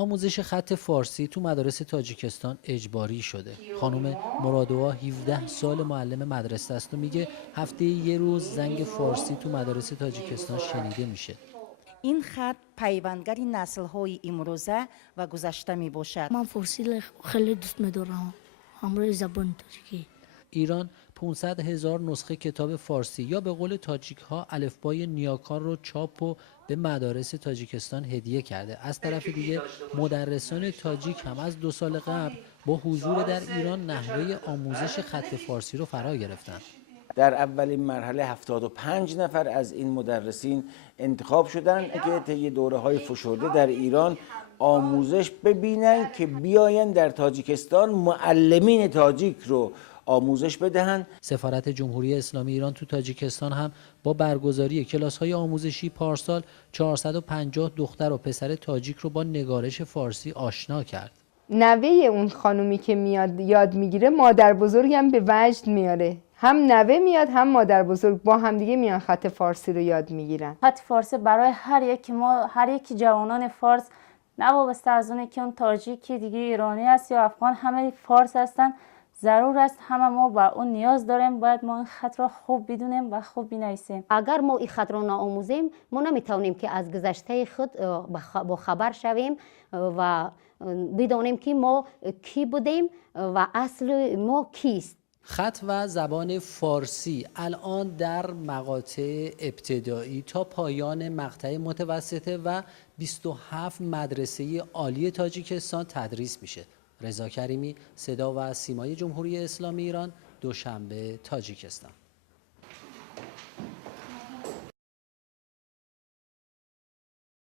آموزش خط فارسی تو مدارس تاجیکستان اجباری شده. خانم مرادوا 17 سال معلم مدرسه است و میگه هفته یه روز زنگ فارسی تو مدارس تاجیکستان شنیده میشه. این خط پیوندگری نسل‌های امروزه و گذشته میباشد. من فارسی خیلی دوست می‌دارم. همراه زبان تاجیکی. ایران 500,000 نسخه کتاب فارسی یا به قول تاجیک ها الفبای نیاکان رو چاپ و به مدارس تاجیکستان هدیه کرده. از طرف دیگه مدرسان تاجیک هم از 2 سال قبل با حضور در ایران نحوه آموزش خط فارسی رو فرا گرفتن. در اولین مرحله 75 نفر از این مدرسین انتخاب شدن که طی دوره‌های فشرده در ایران آموزش ببینن که بیاین در تاجیکستان معلمین تاجیک رو آموزش بدهند. سفارت جمهوری اسلامی ایران تو تاجیکستان هم با برگزاری کلاس‌های آموزشی پارسال 450 دختر و پسر تاجیک رو با نگارش فارسی آشنا کرد. نوه اون خانومی که میاد یاد میگیره مادر بزرگم به وجد میاره. هم نوه میاد هم مادر بزرگ با هم دیگه میان خط فارسی رو یاد میگیرن. خط فارسی برای هر یک جوانان فارس، نه وابسته از اونه که اون تاجیکی دیگه ایرانی است یا افغان، همه فارس هستن. ضرور است همه ما با اون نیاز داریم، باید ما این خط را خوب بدونیم و خوب بنویسیم. اگر ما این خط را نآموزیم ما نمیتونیم که از گذشته خود با خبر شویم و بدانیم که ما کی بودیم و اصل ما کیست. خط و زبان فارسی الان در مقاطع ابتدایی تا پایان مقطع متوسطه و 27 مدرسه عالی تاجیکستان تدریس میشه. رضا کریمی، صدا و سیمای جمهوری اسلامی ایران، دوشنبه، تاجیکستان.